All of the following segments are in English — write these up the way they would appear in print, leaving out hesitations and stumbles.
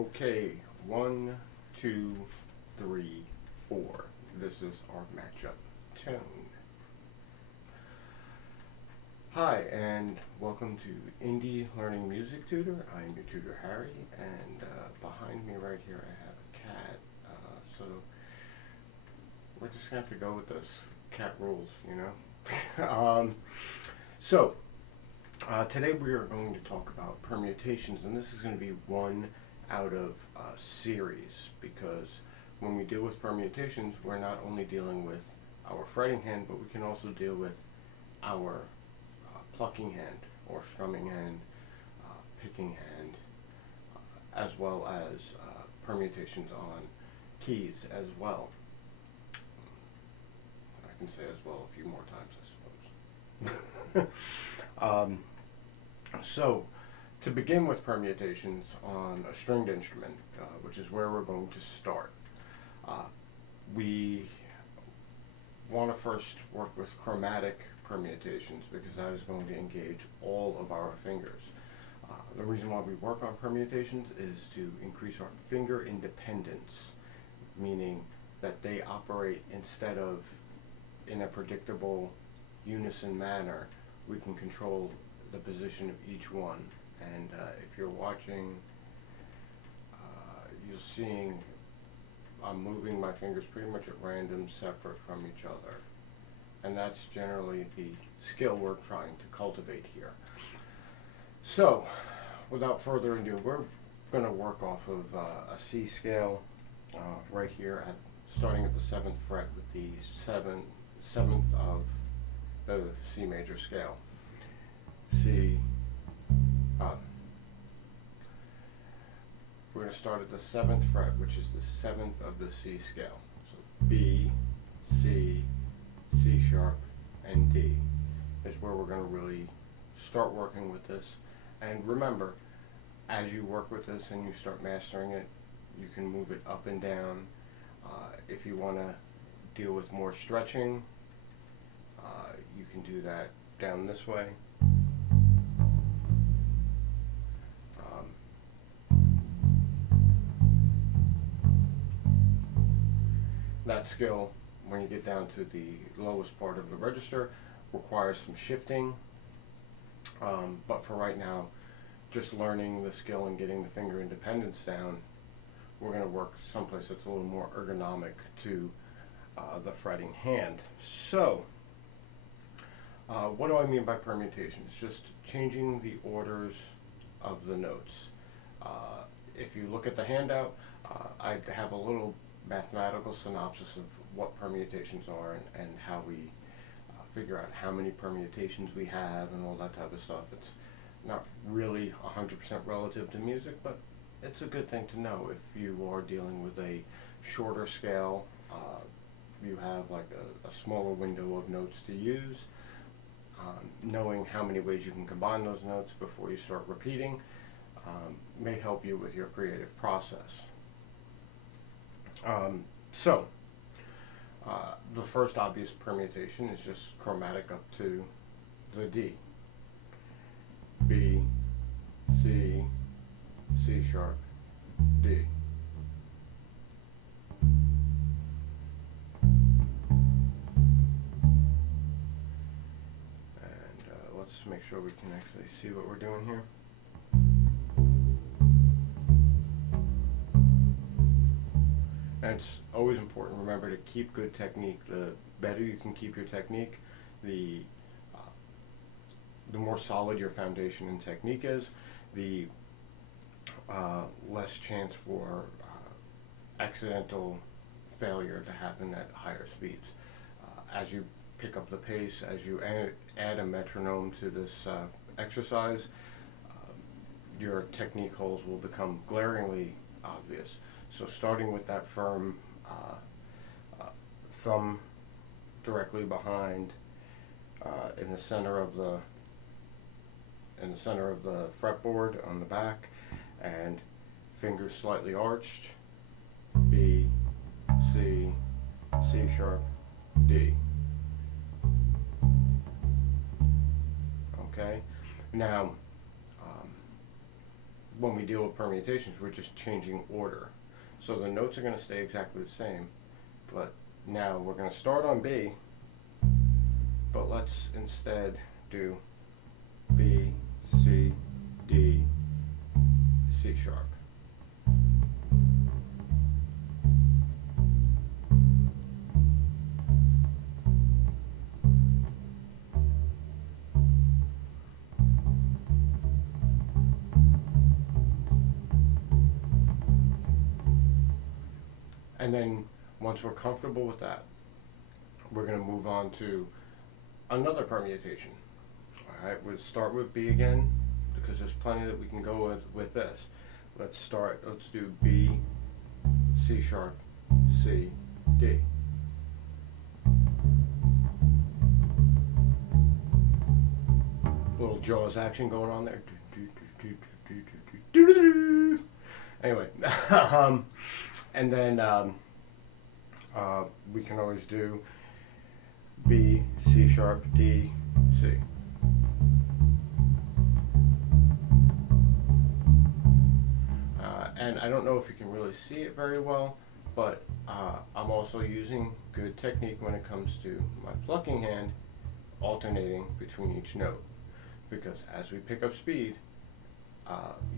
Okay, 1, 2, 3, 4. This is our matchup tone. Hi, and welcome to Indie Learning Music Tutor. I'm your tutor, Harry, and behind me right here I have a cat. So we're just gonna have to go with this. Cat rules, you know. Today we are going to talk about permutations, and this is going to be one out of a series, because when we deal with permutations, we're not only dealing with our fretting hand, but we can also deal with our plucking hand or strumming hand, picking hand, as well as permutations on keys as well. I can say as well a few more times, I suppose. So, to begin with permutations on a stringed instrument, which is where we're going to start, we want to first work with chromatic permutations, because that is going to engage all of our fingers. The reason why we work on permutations is to increase our finger independence, meaning that they operate instead of in a predictable unison manner. We can control the position of each one, and if you're watching, you're seeing I'm moving my fingers pretty much at random, separate from each other, and that's generally the skill we're trying to cultivate here. So, without further ado, we're going to work off of a C scale right here, starting at the 7th fret with the 7th of the C major scale. C. We're going to start at the 7th fret, which is the 7th of the C scale. So B, C, C sharp, and D is where we're going to really start working with this. And remember, as you work with this and you start mastering it, you can move it up and down. If you want to deal with more stretching, you can do that down this way. That skill, when you get down to the lowest part of the register, requires some shifting, but for right now, just learning the skill and getting the finger independence down, we're going to work someplace that's a little more ergonomic to the fretting hand. So, what do I mean by permutations? Just changing the orders of the notes. If you look at the handout, I have a little mathematical synopsis of what permutations are and how we figure out how many permutations we have and all that type of stuff. It's not really 100% relative to music, but it's a good thing to know if you are dealing with a shorter scale. You have like a smaller window of notes to use. Knowing how many ways you can combine those notes before you start repeating may help you with your creative process. The first obvious permutation is just chromatic up to the D. B, C, C sharp, D. And let's make sure we can actually see what we're doing here. And it's always important, remember, to keep good technique. The better you can keep your technique, the more solid your foundation and technique is, the less chance for accidental failure to happen at higher speeds. As you pick up the pace, as you add a metronome to this exercise, your technique holes will become glaringly obvious. So starting with that firm thumb directly behind in the center of the fretboard on the back, and fingers slightly arched, B, C, C sharp, D. Okay, now when we deal with permutations, we're just changing order. So the notes are going to stay exactly the same, but now we're going to start on B, but let's instead do B, C, D, C sharp. And then once we're comfortable with that, we're going to move on to another permutation. All right, we'll start with B again because there's plenty that we can go with this. Let's do B, C sharp, C, D. Little Jaws action going on there. Anyway, and then we can always do B, C sharp, D, C. And I don't know if you can really see it very well, but I'm also using good technique when it comes to my plucking hand, alternating between each note. Because as we pick up speed,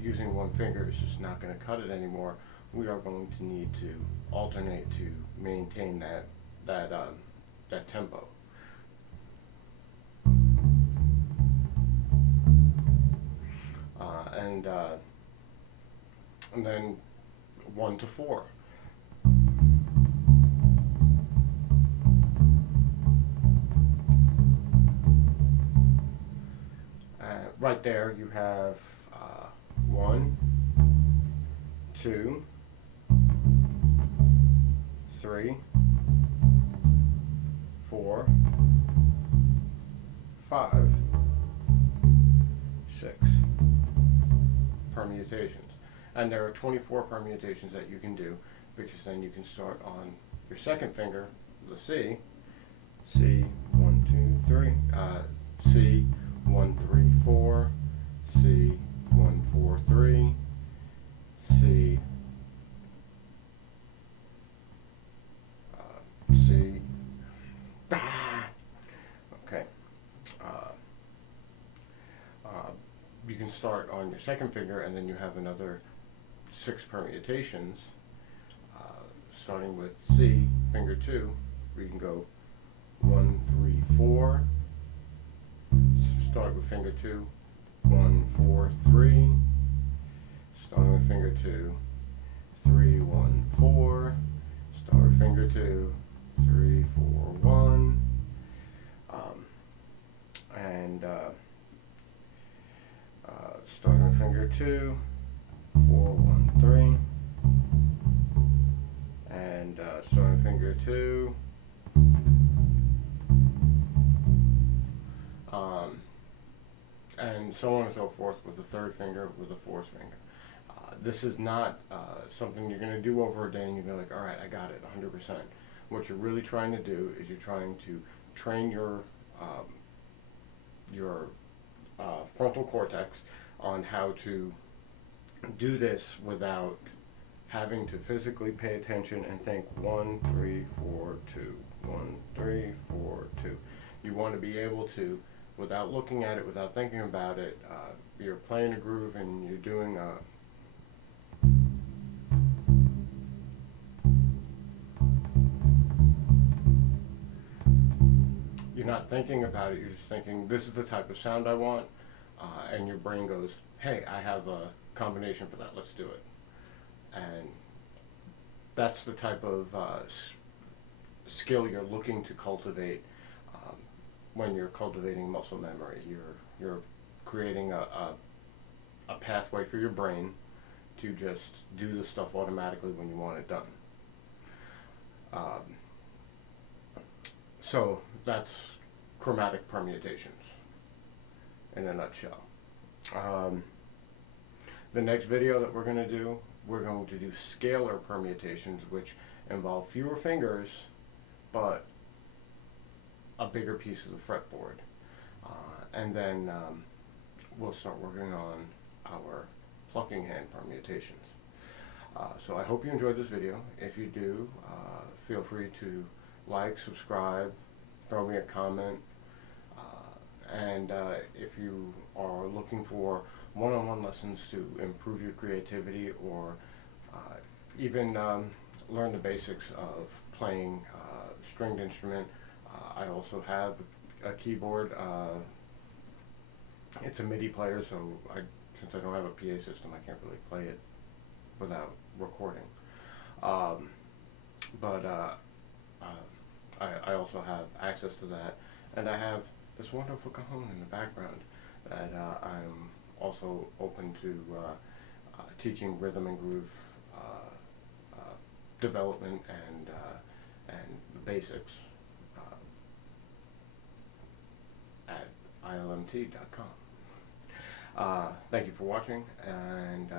using one finger is just not going to cut it anymore. We are going to need to alternate to maintain that tempo. And then 1 to 4. Right there you have 1, 2, 3, 4, 5, 6 permutations. And there are 24 permutations that you can do, because then you can start on your second finger, the C, C, 1, 2, 3, C, 1, 3, 4, C, 1, 4, 3, C, C, okay. You can start on your second finger, and then you have another 6 permutations, starting with C, finger 2, we can go 1, 3, 4, start with finger 2, 1, 4, 3, starting with finger 2, 3, 1, 4, start with finger 2, 3, 4, 1, and starting with finger 2, 4, 1, 3, and starting finger 2, and so on and so forth with the third finger, with the fourth finger. This is not something you're going to do over a day and you'll be like, all right, I got it 100%. What you're really trying to do is you're trying to train your frontal cortex on how to do this without having to physically pay attention and think 1, 3, 4, 2, 1, 3, 4, 2. You want to be able to, without looking at it, without thinking about it, you're playing a groove and you're doing a you're not thinking about it, you're just thinking, this is the type of sound I want, and your brain goes, hey, I have a combination for that, let's do it. And that's the type of skill you're looking to cultivate when you're cultivating muscle memory. You're creating a pathway for your brain to just do the stuff automatically when you want it done. So that's chromatic permutations in a nutshell. The next video that we're going to do, we're going to do scalar permutations, which involve fewer fingers but a bigger piece of the fretboard. And then we'll start working on our plucking hand permutations. So I hope you enjoyed this video. If you do, feel free to like, subscribe, throw me a comment, and if you are looking for one-on-one lessons to improve your creativity, or even learn the basics of playing stringed instrument, I also have a keyboard. It's a MIDI player, so since I don't have a PA system, I can't really play it without recording. But I also have access to that, and I have this wonderful cajon in the background that I'm also open to teaching rhythm and groove development and the basics at ilmt.com. Thank you for watching, and